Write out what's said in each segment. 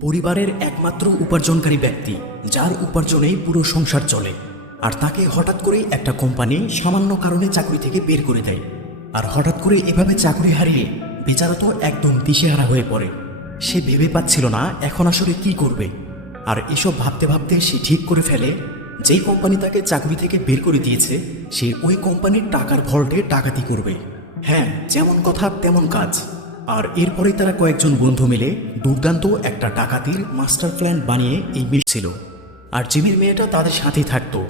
পরিবারের একমাত্র উপার্জনকারী ব্যক্তি, যার উপার্জনেই পুরো সংসার চলে। আর তাকে হঠাৎ করে একটা কোম্পানি সামান্য কারণে চাকরি থেকে বের করে দেয়। আর হঠাৎ করে এভাবে চাকরি হারিয়ে বেচারা তো একদম দিশেহারা হয়ে পড়ে। সে ভেবে পাচ্ছিল না এখন আসলে কি করবে। আর এসব ভাবতে ভাবতে সে ঠিক করে ফেলে, যেই কোম্পানি তাকে চাকরি থেকে বের করে দিয়েছে, সে ওই কোম্পানির টাকার ভল্টে ডাকাতি করবে। হ্যাঁ যেমন কথা তেমন কাজ। আর এরপরে তারা কয়েকজন বন্ধু মিলে দুর্দান্ত একটা ডাকাতির মাস্টার প্ল্যান বানিয়ে এই মিলছিল আর জিমির মেয়েটা তাদের সাথেই থাকতো।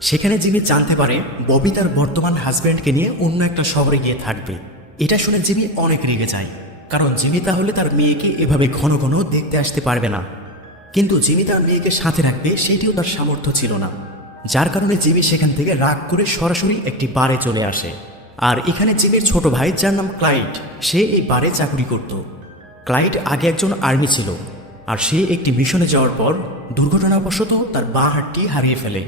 সেখানে জিমি জানতে পারে ববি তার বর্তমান হাজব্যান্ডকে নিয়ে অন্য একটা শহরে গিয়ে থাকবে। এটা শুনে জিমি অনেক রেগে যায়। কারণ জিমি তাহলে তার মেয়েকে এভাবে ঘন ঘন দেখতে আসতে পারবে না। কিন্তু জিমি তার মেয়েকে সাথে রাখবে সেটিও তার সামর্থ্য ছিল না। যার কারণে জিমি সেখান থেকে রাগ করে সরাসরি একটি বারে চলে আসে। আর এখানে জিমির ছোট ভাই, যার নাম ক্লাইড, সে এই বারে চাকরি করত। ক্লাইড আগে একজন আর্মি ছিল, আর সে একটি মিশনে যাওয়ার পর দুর্ঘটনাবশত তার বাঁ হাতটি হারিয়ে ফেলে।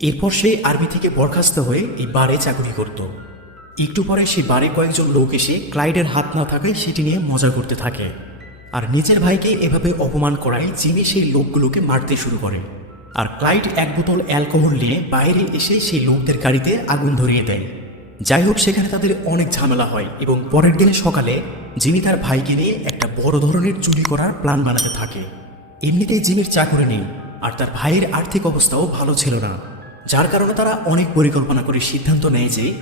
এরপর সে আর্মি থেকে বরখাস্ত হয়ে এই বারে চাকরি করত। একটু পরে সে বারে কয়েকজন লোক এসে ক্লাইডের হাত না থাকায় সেটি নিয়ে মজা করতে থাকে। আর নিজের ভাইকে এভাবে অপমান করায় জিমি সেই লোকগুলোকে মারতে শুরু করে। আর ক্লাইড এক বোতল অ্যালকোহল নিয়ে বাইরে এসে সেই লোকদের গাড়িতে আগুন ধরিয়ে দেয়। যাই হোক সেখানে তাদের অনেক ঝামেলা হয় এবং পরের দিনে সকালে জিমি তার ভাইকে নিয়ে একটা বড় ধরনের চুরি করার প্ল্যান বানাতে থাকে। এমনিতেই জিমির চাকরি নেই, আর তার ভাইয়ের আর্থিক অবস্থাও ভালো ছিল না, যার কারণে তারা অনেক পরিকল্পনা করে সিদ্ধান্ত নেয় যে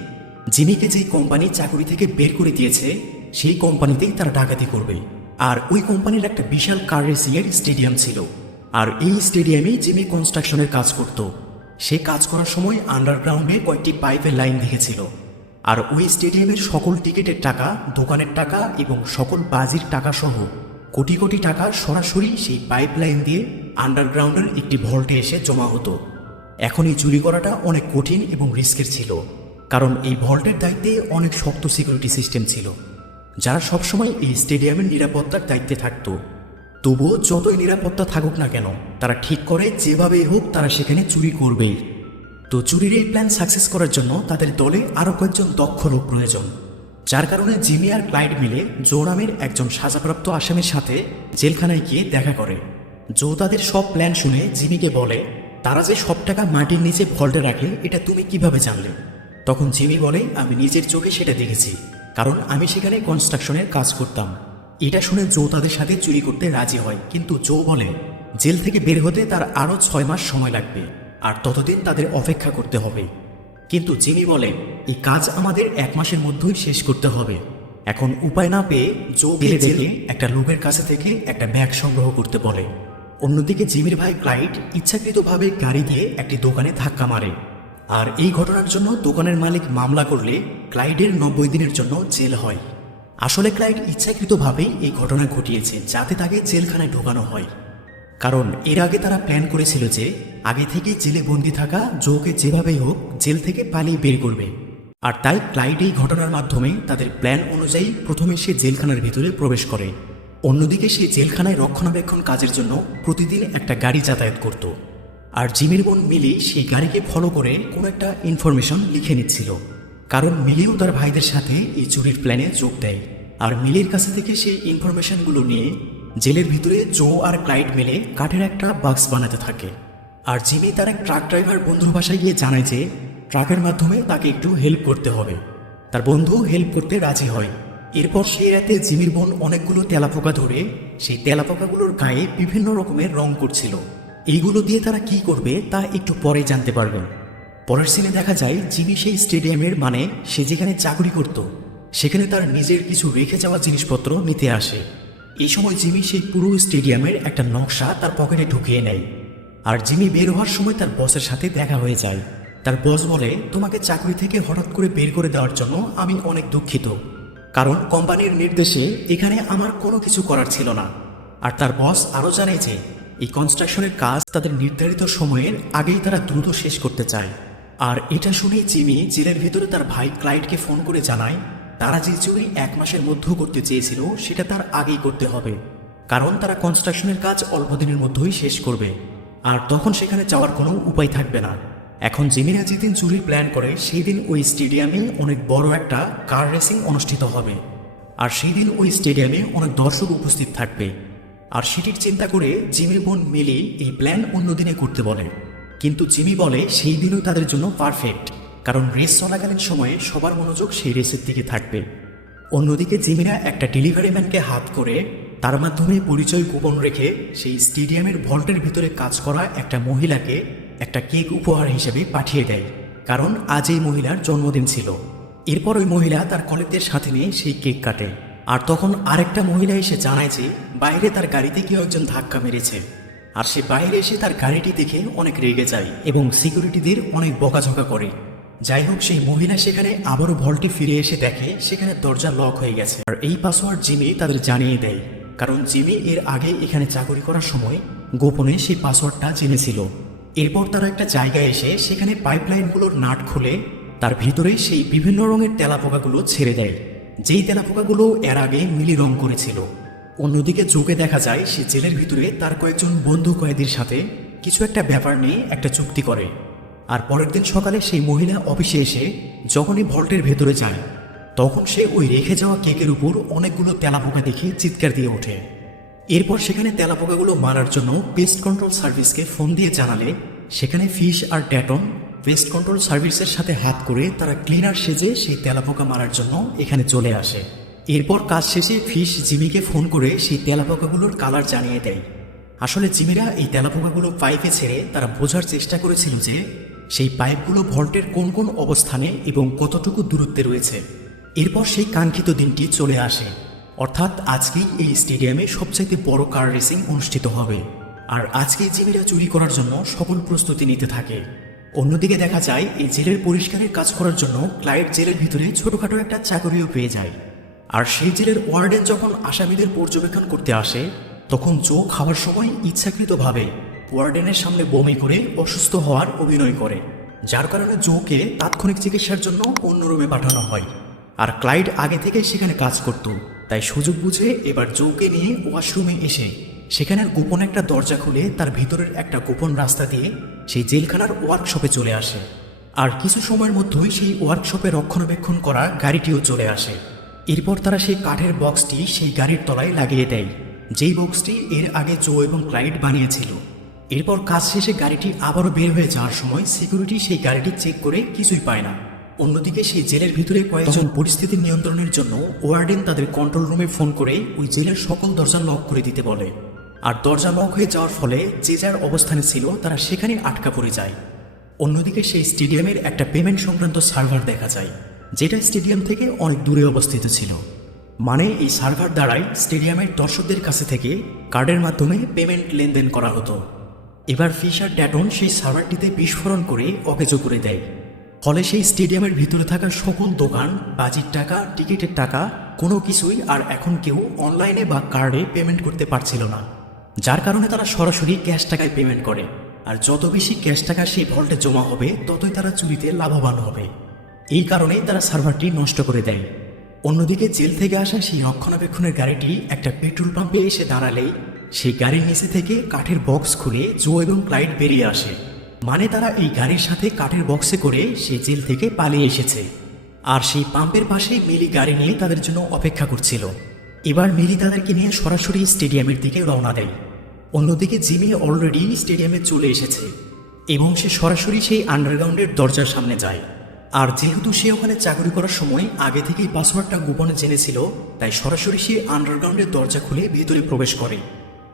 জিমিকে যেই কোম্পানি চাকরি থেকে বের করে দিয়েছে, সেই কোম্পানিতেই তারা ডাকাতি করবে। আর ওই কোম্পানির একটা বিশাল কার রেসিংয়ের স্টেডিয়াম ছিল, আর এই স্টেডিয়ামে জিমি কনস্ট্রাকশনের কাজ করত। সে কাজ করার সময় আন্ডারগ্রাউন্ডে কয়েকটি পাইপের লাইন দেখেছিল। আর ওই স্টেডিয়ামের সকল টিকিটের টাকা, দোকানের টাকা এবং সকল বাজির টাকা সহ কোটি কোটি টাকা সরাসরি সেই পাইপ লাইন দিয়ে আন্ডারগ্রাউন্ডের একটি ভল্টে এসে জমা হতো। এখন এই চুরি করাটা অনেক কঠিন এবং রিস্কের ছিল, কারণ এই ভল্টের দায়িত্বে অনেক শক্ত সিকিউরিটি সিস্টেম ছিল, যারা সবসময় এই স্টেডিয়ামের নিরাপত্তার দায়িত্বে থাকতো। তবুও যতই নিরাপত্তা থাকুক না কেন, তারা ঠিক করে যেভাবেই হোক তারা সেখানে চুরি করবেই। তো চুরির এই প্ল্যান সাকসেস করার জন্য তাদের দলে আরও কয়েকজন দক্ষ লোক প্রয়োজন। যার কারণে জিমি আর ক্লাইড মিলে জো নামের একজন সাজাপ্রাপ্ত আসামির সাথে জেলখানায় গিয়ে দেখা করে। জো তাদের সব প্ল্যান শুনে জিমিকে বলে, তারা যে সব টাকা মাটির নিচে ভল্টে রাখে, এটা তুমি কীভাবে জানলে? তখন জিমি বলে, আমি নিজের চোখে সেটা দেখেছি, কারণ আমি সেখানে কনস্ট্রাকশনের কাজ করতাম। এটা শুনে জো তাদের সাথে চুরি করতে রাজি হয়, কিন্তু জো বলে, জেল থেকে বের হতে তার আরও ছয় মাস সময় লাগবে। আর ততদিন তাদের অপেক্ষা করতে হবে। কিন্তু জিমি বলে এই কাজ আমাদের এক মাসের মধ্যেই শেষ করতে হবে। এখন উপায় না পেয়ে জো গেলে জেলে একটা লোকের কাছে থেকে একটা ব্যাগ সংগ্রহ করতে বলে। অন্যদিকে জিমির ভাই ক্লাইড ইচ্ছাকৃতভাবে গাড়ি দিয়ে একটি দোকানে ধাক্কা মারে। আর এই ঘটনার জন্য দোকানের মালিক মামলা করলে ক্লাইডের নব্বই দিনের জন্য জেল হয়। আসলে ক্লাইড ইচ্ছাকৃতভাবেই এই ঘটনা ঘটিয়েছে যাতে তাকে জেলখানায় ঢোকানো হয়। কারণ এর আগে তারা প্ল্যান করেছিল যে আগে থেকে জেলে বন্দি থাকা জোকে যেভাবেই হোক জেল থেকে পালিয়ে বের করবে। আর তাই ক্লাইড এই ঘটনার মাধ্যমে তাদের প্ল্যান অনুযায়ী প্রথমে সে জেলখানার ভিতরে প্রবেশ করে। অন্যদিকে সে জেলখানায় রক্ষণাবেক্ষণ কাজের জন্য প্রতিদিন একটা গাড়ি যাতায়াত করত। আর জিমির বোন মিলি সেই গাড়িকে ফলো করে কোনো একটা ইনফরমেশন লিখে নিচ্ছিল। কারণ মিলিও তার ভাইদের সাথে এই চুরির প্ল্যানে যোগ দেয়। আর মিলির কাছে থেকে সেই ইনফরমেশনগুলো নিয়ে জেলের ভিতরে জো আর ক্লাইড মিলে কাঠের একটা বাক্স বানাতে থাকে। আর জিমি তার এক ট্রাক ড্রাইভার বন্ধুর বাসায় গিয়ে জানায় যে, ট্রাকের মাধ্যমে তাকে একটু হেল্প করতে হবে। তার বন্ধু হেল্প করতে রাজি হয়। এরপর সেই রাতে জিমির বোন অনেকগুলো তেলাপোকা ধরে সেই তেলাপোকাগুলোর গায়ে বিভিন্ন রকমের রং করছিল। এইগুলো দিয়ে তারা কি করবে তা একটু পরে জানতে পারবেন পরের সিনে দেখা যায়, জিমি সেই স্টেডিয়ামের মানে সে যেখানে চাকরি করত, সেখানে তার নিজের কিছু রেখে যাওয়া জিনিসপত্র নিতে আসে। এই সময় জিমি সেই পুরো স্টেডিয়ামের একটা নকশা তার পকেটে ঢুকিয়ে নেয়। আর জিমি বের হওয়ার সময় তার বসের সাথে দেখা হয়ে যায়। তার বস বলে, তোমাকে চাকরি থেকে হঠাৎ করে বের করে দেওয়ার জন্য আমি অনেক দুঃখিত। কারণ কোম্পানির নির্দেশে এখানে আমার কোনো কিছু করার ছিল না। আর তার বস আরও জানে যে, এই কনস্ট্রাকশনের কাজ তাদের নির্ধারিত সময়ের আগেই তারা দ্রুত শেষ করতে চায়। আর এটা শুনে জিমি জেলের ভিতরে তার ভাই ক্লাইডকে ফোন করে জানায় তারা যে চুরি এক মাসের মধ্যেও করতে চেয়েছিল, সেটা তার আগেই করতে হবে। কারণ তারা কনস্ট্রাকশনের কাজ অল্প দিনের মধ্যেই শেষ করবে। আর তখন সেখানে যাওয়ার কোনো উপায় থাকবে না। এখন জিমিরা যেদিন চুরির প্ল্যান করে সেই দিন ওই স্টেডিয়ামে অনেক বড় একটা কার রেসিং অনুষ্ঠিত হবে। আর সেই দিন ওই স্টেডিয়ামে অনেক দর্শক উপস্থিত থাকবে। আর সেটির চিন্তা করে জিমির বোন মিলি এই প্ল্যান অন্যদিনে করতে বলে। কিন্তু জিমি বলে, সেই দিনও তাদের জন্য পারফেক্ট কারণ রেস চলাকালীন সময়ে সবার মনোযোগ সেই রেসের দিকে থাকবে। অন্যদিকে জিমিরা একটা ডেলিভারি ম্যানকে হাত করে তার মাধ্যমে পরিচয় গোপন রেখে সেই স্টেডিয়ামের ভল্টের ভিতরে কাজ করা একটা মহিলাকে একটা কেক উপহার হিসেবে পাঠিয়ে দেয়। কারণ আজ এই মহিলার জন্মদিন ছিল। এরপর ওই মহিলা তার কলেজদের সাথে নিয়ে সেই কেক কাটে। আর তখন আরেকটা মহিলা এসে জানায় যে, বাইরে তার গাড়িতে কেউ একজন ধাক্কা মেরেছে। আর সে বাইরে এসে তার গাড়িটি দেখে অনেক রেগে যায় এবং সিকিউরিটিদের অনেক বকাঝকা করে। যাই হোক সেই মহিলা সেখানে আবারও ভল্টে ফিরে এসে দেখে সেখানে দরজা লক হয়ে গেছে। আর এই পাসওয়ার্ড জিমি তাদের জানিয়ে দেয়। কারণ জিমি এর আগে এখানে চাকরি করার সময় গোপনে সেই পাসওয়ার্ডটা জেনেছিল। এরপর তারা একটা জায়গায় এসে সেখানে পাইপলাইনগুলোর নাট খুলে তার ভিতরে সেই বিভিন্ন রঙের তেলাপোকাগুলো ছেড়ে দেয়। যেই তেলাপোকাগুলো এর আগে মিলি রং করেছিল। অন্যদিকে চোখে দেখা যায়, সে জেলের ভিতরে তার কয়েকজন বন্ধু কয়েদির সাথে কিছু একটা ব্যাপার নিয়ে একটা চুক্তি করে। আর পরের দিন সকালে সেই মহিলা অফিসে এসে যখনই ভল্টের ভেতরে যায়, তখন সে ওই রেখে যাওয়া কেকের উপর অনেকগুলো তেলাপোকা দেখে চিৎকার দিয়ে ওঠে। এরপর সেখানে তেলাপোকাগুলো মারার জন্য পেস্ট কন্ট্রোল সার্ভিসকে ফোন দিয়ে জানালে, সেখানে ফিশ আর ড্যাটন পেস্ট কন্ট্রোল সার্ভিসের সাথে হাত করে তারা ক্লিনার সেজে সেই তেলাপোকা মারার জন্য এখানে চলে আসে। এরপর কাজ শেষে ফিশ জিমিকে ফোন করে সেই তেলাপোকাগুলোর কালার জানিয়ে দেয়। আসলে জিমিরা এই তেলাপোকাগুলো পাইপে ছেড়ে তারা বোঝার চেষ্টা করেছিল যে সেই পাইপগুলো ভল্টের কোন কোন অবস্থানে এবং কতটুকু দূরত্বে রয়েছে। এরপর সেই কাঙ্ক্ষিত দিনটি চলে আসে। অর্থাৎ আজকেই এই স্টেডিয়ামে সবচাইতে বড় কার রেসিং অনুষ্ঠিত হবে। আর আজকে জিমিরা চুরি করার জন্য সকল প্রস্তুতি নিতে থাকে। অন্যদিকে দেখা যায়, এই জেলের পরিষ্কারের কাজ করার জন্য ক্লায়েন্ট জেলের ভিতরে ছোটখাটো একটা চাকরিও পেয়ে যায়। আর সেই জেলের ওয়ার্ডেন যখন আসামিদের পর্যবেক্ষণ করতে আসে, তখন জো খাওয়ার সময় ইচ্ছাকৃতভাবে ওয়ার্ডেনের সামনে বমি করে, অসুস্থ হওয়ার অভিনয় করে, যার কারণে জোকে তাৎক্ষণিক চিকিৎসার জন্য অন্য রুমে পাঠানো হয়। আর ক্লাইড আগে থেকে সেখানে কাজ করত, তাই সুযোগ বুঝে এবার জোকে নিয়ে ওয়াশরুমে এসে সেখানের গোপন একটা দরজা খুলে তার ভিতরের একটা গোপন রাস্তা দিয়ে সেই জেলখানার ওয়ার্কশপে চলে আসে। আর কিছু সময়ের মধ্যেই সেই ওয়ার্কশপে রক্ষণাবেক্ষণ করা গাড়িটিও চলে আসে। এরপর তারা সেই কাঠের বক্সটি সেই গাড়ির তলায় লাগিয়ে দেয়, যেই বক্সটি এর আগে জো এবং ক্লাইড বানিয়েছিল। এরপর কাজ শেষে গাড়িটি আবারও বের হয়ে যাওয়ার সময় সিকিউরিটি সেই গাড়িটি চেক করে কিছুই পায় না। অন্যদিকে সেই জেলের ভিতরে কয়েকজন পরিস্থিতি নিয়ন্ত্রণের জন্য ওয়ার্ডেন তাদের কন্ট্রোল রুমে ফোন করে ওই জেলের সকল দরজা লক করে দিতে বলে। আর দরজা লক হয়ে যাওয়ার ফলে যে যার অবস্থানে ছিল তারা সেখানে আটকা পড়ে যায়। অন্যদিকে সেই স্টেডিয়ামের একটা পেমেন্ট সংক্রান্ত সার্ভার দেখা যায়, যেটা স্টেডিয়াম থেকে অনেক দূরে অবস্থিত ছিল। মানে এই সার্ভার দ্বারাই স্টেডিয়ামের দর্শকদের কাছে থেকে কার্ডের মাধ্যমে পেমেন্ট লেনদেন করা হতো। এবার ফিশার ড্যাটন সেই সার্ভারটিতে বিস্ফোরণ করে অকেজো করে দেয়। ফলে সেই স্টেডিয়ামের ভিতরে থাকা সকল দোকান, বাজির টাকা, টিকিটের টাকা, কোনো কিছুই আর এখন কেউ অনলাইনে বা কার্ডে পেমেন্ট করতে পারছিল না। যার কারণে তারা সরাসরি ক্যাশ টাকায় পেমেন্ট করে। আর যত বেশি ক্যাশ টাকা সেই ভল্টে জমা হবে, ততই তারা চুরিতে লাভবান হবে। এই কারণেই তারা সার্ভারটি নষ্ট করে দেয়। অন্যদিকে জেল থেকে আসা সেই রক্ষণাবেক্ষণের গাড়িটি একটা পেট্রোল পাম্পে এসে দাঁড়ালেই সেই গাড়ির নিচে থেকে কাঠের বক্স খুলে জো এবং ক্লাইড বেরিয়ে আসে। মানে তারা এই গাড়ির সাথে কাঠের বক্সে করে সে জেল থেকে পালিয়ে এসেছে। আর সেই পাম্পের পাশেই মিলি গাড়ি নিয়ে তাদের জন্য অপেক্ষা করছিল। এবার মিলি তাদেরকে নিয়ে সরাসরি স্টেডিয়ামের দিকে রওনা দেয়। অন্যদিকে জিমি অলরেডি স্টেডিয়ামে চলে এসেছে এবং সে সরাসরি সেই আন্ডারগ্রাউন্ডের দরজার সামনে যায়। আর যেহেতু সে ওখানে চাকরি করার সময় আগে থেকেই পাসওয়ার্ডটা গোপনে জেনেছিল, তাই সরাসরি সে আন্ডারগ্রাউন্ডের দরজা খুলে ভেতরে প্রবেশ করে।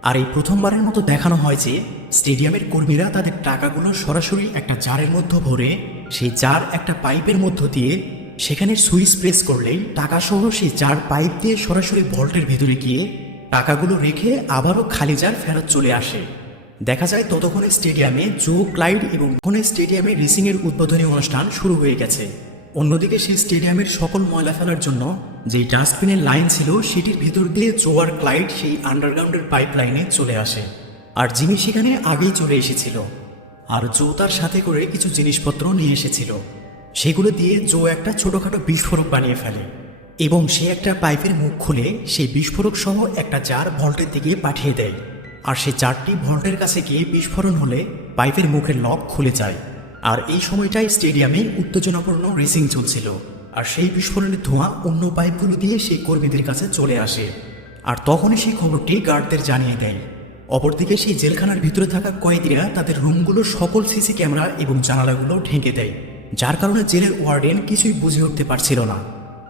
আর এই প্রথমবারের মতো দেখানো হয় যে স্টেডিয়ামের কর্মীরা তাদের টাকাগুলো সরাসরি একটা জারের মধ্যে ভরে, সেই জার একটা পাইপের মধ্য দিয়ে সেখানে সুইচ প্রেস করলেই টাকা সহ সেই জার পাইপ দিয়ে সরাসরি ভল্টের ভেতরে গিয়ে টাকাগুলো রেখে আবারও খালি জার ফেরত চলে আসে। দেখা যায় ততক্ষণে স্টেডিয়ামে জো ক্লাইড এবং ওখানে স্টেডিয়ামে রেসিংয়ের উদ্বোধনী অনুষ্ঠান শুরু হয়ে গেছে। অন্যদিকে সেই স্টেডিয়ামের সকল ময়লা ফেলার জন্য যে ডাস্টবিনের লাইন ছিল, সেটির ভিতর দিয়ে জোয়ার ক্লাইড সেই আন্ডারগ্রাউন্ডের পাইপ লাইনে চলে আসে। আর জিমি সেখানে আগেই চলে এসেছিল। আর জো তার সাথে করে কিছু জিনিসপত্র নিয়ে এসেছিল। সেগুলো দিয়ে জো একটা ছোটোখাটো বিস্ফোরক বানিয়ে ফেলে এবং সে একটা পাইপের মুখ খুলে সেই বিস্ফোরক সহ একটা জার ভল্টের দিকে পাঠিয়ে দেয়। আর সে জারটি ভল্টের কাছে গিয়ে বিস্ফোরণ হলে পাইপের মুখের লক খুলে যায়। আর এই সময়টাই স্টেডিয়ামে উত্তেজনাপূর্ণ রেসিং চলছিল। আর সেই বিস্ফোরণের ধোঁয়া অন্য পাইপগুলো দিয়ে সেই কর্মীদের কাছে চলে আসে। আর তখনই সেই খবরটি গার্ডদের জানিয়ে দেয়। অপরদিকে সেই জেলখানার ভিতরে থাকা কয়েদিরা তাদের রুমগুলোর সকল সিসি ক্যামেরা এবং জানালাগুলো ঢেকে দেয়, যার কারণে জেলের ওয়ার্ডেন কিছুই বুঝে উঠতে পারছিল না।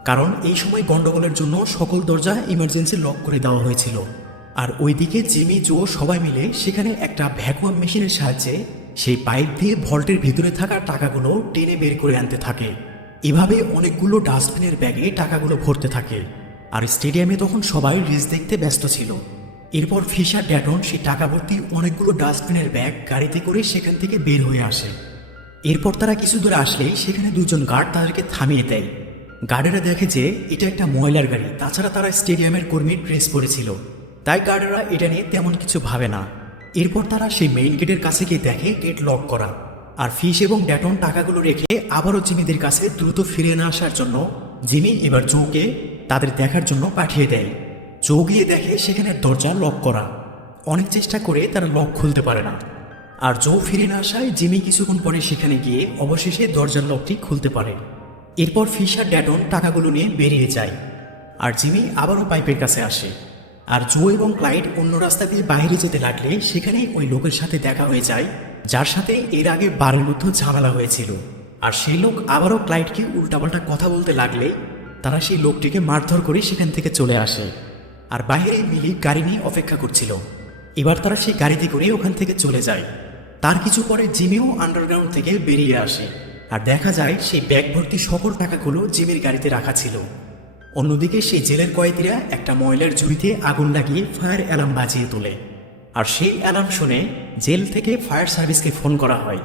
কারণ এই সময় গন্ডগোলের জন্য সকল দরজা ইমার্জেন্সি লক করে দেওয়া হয়েছিল। আর ওইদিকে জিমি জো সবাই মিলে সেখানে একটা ভ্যাকুয়াম মেশিনের সাহায্যে সেই পাইপ দিয়ে ভল্টের ভিতরে থাকা টাকাগুলো টেনে বের করে আনতে থাকে। এভাবে অনেকগুলো ডাস্টবিনের ব্যাগে টাকাগুলো ভরতে থাকে। আর স্টেডিয়ামে তখন সবাই রেস দেখতে ব্যস্ত ছিল। এরপর ফিশার ড্যাটন সেই টাকা ভর্তি অনেকগুলো ডাস্টবিনের ব্যাগ গাড়িতে করে সেখান থেকে বের হয়ে আসে। এরপর তারা কিছু দূরে আসলেই সেখানে দুজন গার্ড তাদেরকে থামিয়ে দেয়। গার্ডেরা দেখে যে এটা একটা ময়লার গাড়ি, তাছাড়া তারা স্টেডিয়ামের কর্মীর ড্রেস পরেছিল। তাই গার্ডেরা এটা নিয়ে তেমন কিছু ভাবে না। এরপর তারা সেই মেইন গেটের কাছে গিয়ে দেখে গেট লক করা। আর ফিশ এবং ড্যাটন টাকাগুলো রেখে আবারও জিমিদের কাছে দ্রুত ফিরে না আসার জন্য জিমি এবার জোকে তাদের দেখার জন্য পাঠিয়ে দেয়। জো গিয়ে দেখে সেখানে দরজা লক করা। অনেক চেষ্টা করে তারা লক খুলতে পারে না। আর জো ফিরে না আসায় জিমি কিছুক্ষণ পরে সেখানে গিয়ে অবশেষে দরজার লকটি খুলতে পারে। এরপর ফিশার ড্যাটন টাকাগুলো নিয়ে বেরিয়ে যায়। আর জিমি আবারও পাইপের কাছে আসে। আর জো এবং ক্লাইড অন্য রাস্তা দিয়ে বাইরে যেতে লাগলে সেখানেই ওই লোকের সাথে দেখা হয়ে যায়, যার সাথে এর আগে বারের মধ্যে ঝামেলা হয়েছিল। আর সেই লোক আবারও ক্লাইডকে উল্টাপাল্টা কথা বলতে লাগলে তারা সেই লোকটিকে মারধর করে সেখান থেকে চলে আসে আর বাইরে মিলি গাড়ি নিয়ে অপেক্ষা করছিল। এবার তারা সেই গাড়িতে করে ওখান থেকে চলে যায়। তার কিছু পরে জিমিও আন্ডারগ্রাউন্ড থেকে বেরিয়ে আসে। আর দেখা যায় সেই ব্যাগ ভর্তি সকল টাকাগুলো জিমের গাড়িতে রাখা ছিল। অন্যদিকে সেই জেলের কয়েদিরা একটা ময়লার ঝুড়িতে আগুন লাগিয়ে ফায়ার অ্যালার্ম বাজিয়ে তোলে। আর সেই অ্যালার্ম শুনে জেল থেকে ফায়ার সার্ভিসকে ফোন করা হয়।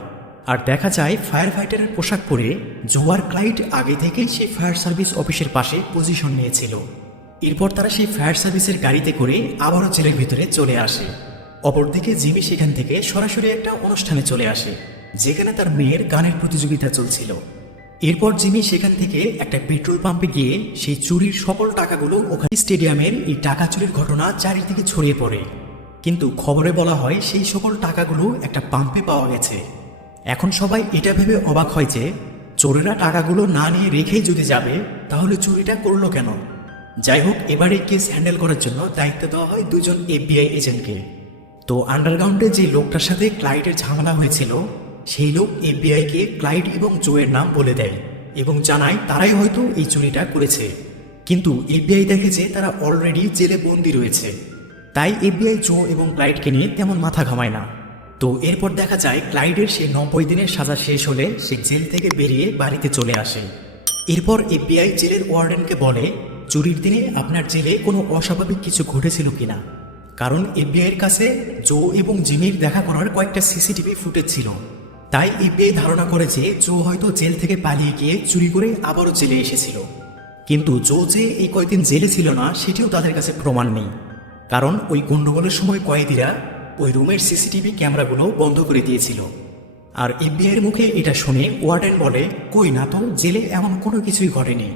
আর দেখা যায় ফায়ার ফাইটারের পোশাক পরে জোয়ার ক্লাইট আগে থেকে সেই ফায়ার সার্ভিস অফিসের পাশে পজিশন নিয়েছিল। এরপর তারা সেই ফায়ার সার্ভিসের গাড়িতে করে আবারও জেলের ভিতরে চলে আসে। অপরদিকে জিমি সেখান থেকে সরাসরি একটা অনুষ্ঠানে চলে আসে, যেখানে তার মেয়ের গানের প্রতিযোগিতা চলছিল। এরপর জিমি সেখান থেকে একটা পেট্রোল পাম্পে গিয়ে সেই চুরির সকল টাকাগুলো ওখানে স্টেডিয়ামের এই টাকা চুরির ঘটনা চারিদিকে ছড়িয়ে পড়ে। কিন্তু খবরে বলা হয় সেই সকল টাকাগুলো একটা পাম্পে পাওয়া গেছে। এখন সবাই এটা ভেবে অবাক হয় যে চোরেরা টাকাগুলো না নিয়ে রেখেই যদি যাবে, তাহলে চুরিটা করল কেন? যাই হোক এবারে কেস হ্যান্ডেল করার জন্য দায়িত্ব দেওয়া হয় দুজন এফবিআই এজেন্টকে। তো আন্ডারগ্রাউন্ডে যে লোকটার সাথে ক্লাইডের ঝামেলা হয়েছিল সেই লোক এফবিআইকে ক্লাইড এবং জোয়ের নাম বলে দেয় এবং জানায় তারাই হয়তো এই চুরিটা করেছে। কিন্তু এফবিআই দেখে যে তারা অলরেডি জেলে বন্দি রয়েছে। তাই এফবিআই জো এবং ক্লাইডকে নিয়ে তেমন মাথা ঘামায় না। তো এরপর দেখা যায় ক্লাইডের সেই নব্বই দিনের সাজা শেষ হলে সে জেল থেকে বেরিয়ে বাড়িতে চলে আসে। এরপর এফবিআই জেলের ওয়ার্ডেনকে বলে, চুরির দিনে আপনার জেলে কোনো অস্বাভাবিক কিছু ঘটেছিল কিনা? কারণ এফবিআইয়ের কাছে জো এবং জিমির দেখা করার কয়েকটা সিসিটিভি ফুটেজ ছিল। তাই এফবিআই ধারণা করে যে জো হয়তো জেল থেকে পালিয়ে গিয়ে চুরি করে আবারও জেলে এসেছিল। কিন্তু জো যে এই কয়েকদিন জেলে ছিল না, সেটিও তাদের কাছে প্রমাণ নেই। কারণ ওই গণ্ডগোলের সময় কয়েদিরা ওই রুমের সিসিটিভি ক্যামেরাগুলো বন্ধ করে দিয়েছিল। আর এফবিআইয়ের মুখে এটা শুনে ওয়ার্ডেন বলে, কই না তো, জেলে এমন কোনো কিছুই ঘটেনি।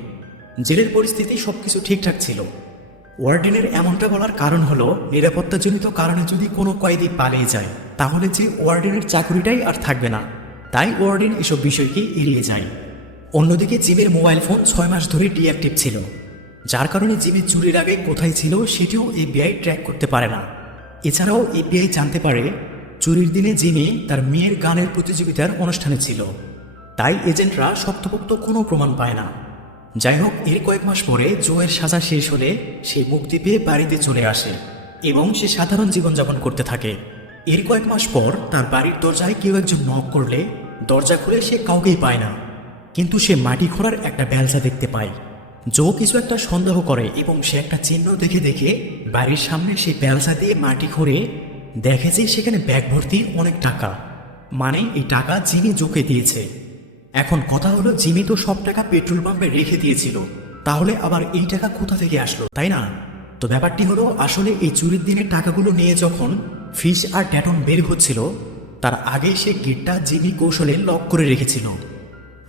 জেলের পরিস্থিতি সবকিছু ঠিকঠাক ছিল। ওয়ার্ডেনের এমনটা বলার কারণ হলো, নিরাপত্তাজনিত কারণে যদি কোনো কয়েদি পালিয়ে যায়, তাহলে যে ওয়ার্ডেনের চাকরিটাই আর থাকবে না। তাই ওয়ার্ডেন এসব বিষয়কে এড়িয়ে যায়? অন্যদিকে জিমের মোবাইল ফোন ছয় মাস ধরে ডিঅ্যাক্টিভ ছিল। যার কারণে জিমের চুরির আগে কোথায় ছিল সেটিও এফবিআই ট্র্যাক করতে পারে না। এছাড়াও এফবিআই জানতে পারে, চুরির দিনে জিমি তার মেয়ের গানের প্রতিযোগিতার অনুষ্ঠানে ছিল। তাই এজেন্টরা শক্তপোক্ত কোনো প্রমাণ পায় না। যাই হোক এর কয়েক মাস পরে জোয়ের সাজা শেষ হলে সে মুক্তি পেয়ে বাড়িতে চলে আসে এবং সে সাধারণ জীবনযাপন করতে থাকে। এর কয়েক মাস পর তার বাড়ির দরজায় কেউ একজন নক করলে দরজা খুলে সে কাউকেই পায় না। কিন্তু সে মাটি খোঁড়ার একটা ব্যালসা দেখতে পায়। জো কিছু একটা সন্দেহ করে এবং সে একটা চিহ্ন দেখে দেখে বাড়ির সামনে সেই ব্যালসা দিয়ে মাটি খোঁড়ে দেখে যে সেখানে ব্যাগ ভর্তি অনেক টাকা। মানে এই টাকা জিমি জোকে দিয়েছে। এখন কথা হলো, জিমি তো সব টাকা পেট্রোল পাম্পে রেখে দিয়েছিল। তাহলে আবার এই টাকা কোথা থেকে আসলো, তাই না? তো ব্যাপারটি হলো, আসলে এই চুরির দিনের টাকাগুলো নিয়ে যখন ফিশ আর ট্যাটন বের হচ্ছিল, তার আগে সে গেটটা জিমি কৌশলে লক করে রেখেছিল।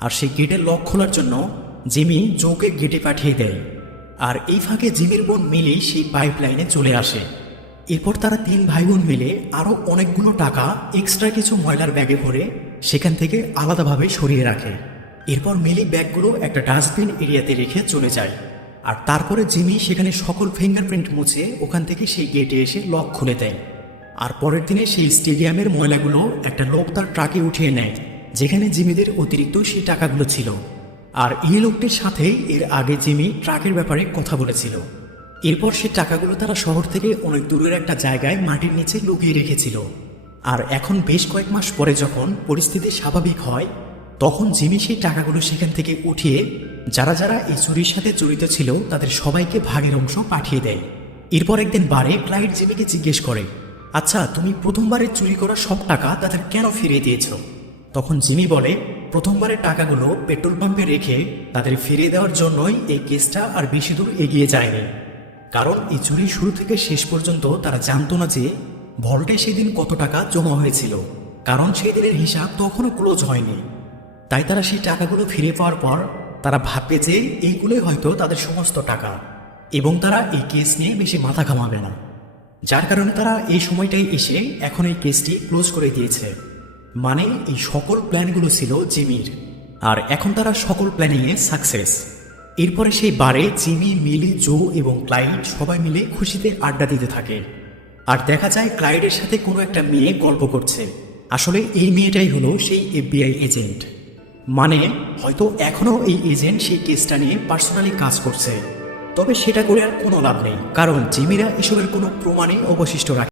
আর সেই গেটের লক খোলার জন্য জিমি জোকে গেটে পাঠিয়ে দেয়। আর এই ফাঁকে জিমির বোন মিলে সেই পাইপ লাইনে চলে আসে। এরপর তারা তিন ভাই বোন মিলে আরও অনেকগুলো টাকা, এক্সট্রা কিছু ময়লার ব্যাগে ভরে সেখান থেকে আলাদাভাবে সরিয়ে রাখে। এরপর মিলি ব্যাগগুলো একটা ডাস্টবিন এরিয়াতে রেখে চলে যায়। আর তারপরে জিমি সেখানে সকল ফিঙ্গারপ্রিন্ট মুছে ওখান থেকে সেই গেটে এসে লক খুলে দেয়। আর পরের দিনে সেই স্টেডিয়ামের ময়লাগুলো একটা লোক তার ট্রাকে উঠিয়ে নেয়, যেখানে জিমিদের অতিরিক্ত সেই টাকাগুলো ছিল। আর এই লোকটির সাথে এর আগে জিমি ট্রাকের ব্যাপারে কথা বলেছিল। এরপর সে টাকাগুলো তারা শহর থেকে অনেক দূরের একটা জায়গায় মাটির নিচে লুকিয়ে রেখেছিল। আর এখন বেশ কয়েক মাস পরে যখন পরিস্থিতি স্বাভাবিক হয়, তখন জিমি সেই টাকাগুলো সেখান থেকে উঠিয়ে যারা যারা এই চুরির সাথে জড়িত ছিল, তাদের সবাইকে ভাগের অংশ পাঠিয়ে দেয়। এরপর একদিন বারে ক্লাইন্ট জিমিকে জিজ্ঞেস করে আচ্ছা তুমি প্রথমবারে চুরি করা সব টাকা তাদের কেন ফিরিয়ে দিয়েছ? তখন জিমি বলে, প্রথমবারের টাকাগুলো পেট্রোল পাম্পে রেখে তাদের ফিরিয়ে দেওয়ার জন্যই এই কেসটা আর বেশি দূর এগিয়ে যায়নি। কারণ এই চুরি শুরু থেকে শেষ পর্যন্ত তারা জানতো না যে ভল্টে সেদিন কত টাকা জমা হয়েছিল, কারণ সেই দিনের হিসাব তখনও ক্লোজ হয়নি। তাই তারা সেই টাকাগুলো ফিরে পাওয়ার পর তারা ভাববে যে এইগুলোই হয়তো তাদের সমস্ত টাকা, এবং তারা এই কেস নিয়ে বেশি মাথা ঘামাবে না। যার কারণে তারা এই সময়টাই এসে এখন এই কেসটি ক্লোজ করে দিয়েছে। মানে এই সকল প্ল্যানগুলো ছিল জিমির, আর এখন তারা সকল প্ল্যানিংয়ে সাকসেস। এরপরে সেই বারে জিমি, মিলি, জো এবং ক্লাইড সবাই মিলে খুশিতে আড্ডা দিতে থাকে। আর দেখা যায় ক্লাইডের সাথে কোনো একটা মেয়ে গল্প করছে। আসলে এই মেয়েটাই হলো সেই এফবিআই এজেন্ট। মানে হয়তো এখনও এই এজেন্ট সেই কেসটা নিয়ে পার্সোনালি কাজ করছে। তবে সেটা করে আর কোনো লাভ নেই। কারণ জিমিরা এসবের কোনো প্রমাণে অবশিষ্ট রাখে